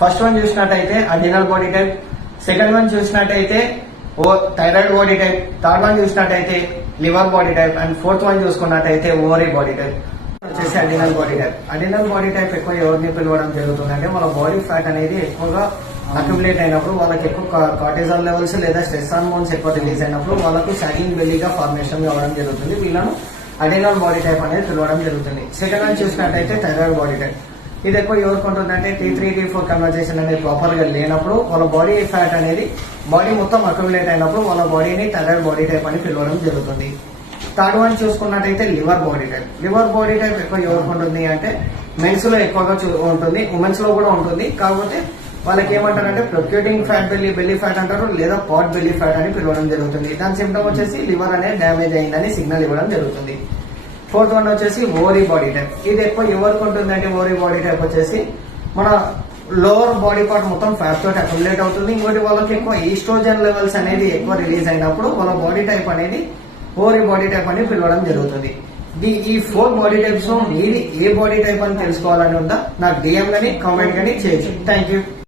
First one చూసినట్టయితే adrenal body type, second one చూసినట్టయితే thyroid body type, third one చూసినట్టయితే liver body type and fourth one చూసుకున్నట్టయితే ovary body type వచ్చేసి adrenal body type. Adrenal body type ఎక్కువ ఎవరిని పిలవడం జరుగుతుందంటే వాళ్ళ బాడీ ఫ్యాట్ అనేది ఎక్కువగా అక్యుములేట్ అయినప్పుడు, వాళ్ళకి ఎక్కువ కార్టిజాల్ లెవెల్స్ లేదా స్ట్రెస్ హార్మోన్స్ ఎక్కువ రిలీజ్ అయినప్పుడు వాళ్ళకు సాగింగ్ బెల్లీగా ఫార్మేషన్ కావడం జరుగుతుంది. వీళ్ళను అడ్రినల్ బాడీ టైప్ అనేది పిలవడం జరుగుతుంది. సెకండ్ వన్ చూసినట్టయితే థైరాయిడ్ బాడీ టైప్. ఇది ఎక్కువ ఎవరికి ఉంటుందంటే T3 T4 కన్వర్జేషన్ అనేది ప్రాపర్ గా లేనప్పుడు వాళ్ళ బాడీ ఫ్యాట్ అనేది బాడీ మొత్తం అక్యుములేట్ అయినప్పుడు వాళ్ళ బాడీని థైరాయిడ్ బాడీ టైప్ అని పిలవడం జరుగుతుంది. థర్డ్ వన్ చూసుకున్నట్టయితే liver body type. Liver body type ఎక్కువ ఎవరికి ఉంటుంది అంటే మెన్స్ లో ఎక్కువగా ఉంటుంది, ఉమెన్స్ లో కూడా ఉంటుంది. కాకపోతే వాళ్ళకి ఏమంటారంటే ప్రొక్యూటింగ్ ఫ్యాట్ బెల్లీ ఫ్యాట్ అంటారు, లేదా పాట్ బెల్లీ ఫ్యాట్ అని పిలవడం జరుగుతుంది. దాని సిమ్టమ్ వచ్చేసి లివర్ అనేది డ్యామేజ్ అయిందని సిగ్నల్ ఇవ్వడం జరుగుతుంది. ఫోర్త్ వన్ వచ్చేసి ఓవరీ బాడీ టైప్. ఇది ఎక్కువ ఎవరికి ఉంటుందంటే ఓవరీ బాడీ టైప్ వచ్చేసి మన లోవర్ బాడీ పార్ట్ మొత్తం ఫ్యాట్ తోటి అక్యుములేట్ అవుతుంది. ఇంకోటి వాళ్ళకి ఎక్కువ ఈస్ట్రోజన్ లెవెల్స్ అనేది ఎక్కువ రిలీజ్ అయినప్పుడు వాళ్ళ బాడీ టైప్ అనేది ఓవరీ బాడీ టైప్ అని పిలవడం జరుగుతుంది. ఈ 4 బాడీ టైప్స్ లో మీది ఏ బాడీ టైప్ అని తెలుసుకోవాలని ఉందా నాకు DM గానీ కామెంట్ గానీ చేయొచ్చు. Thank you.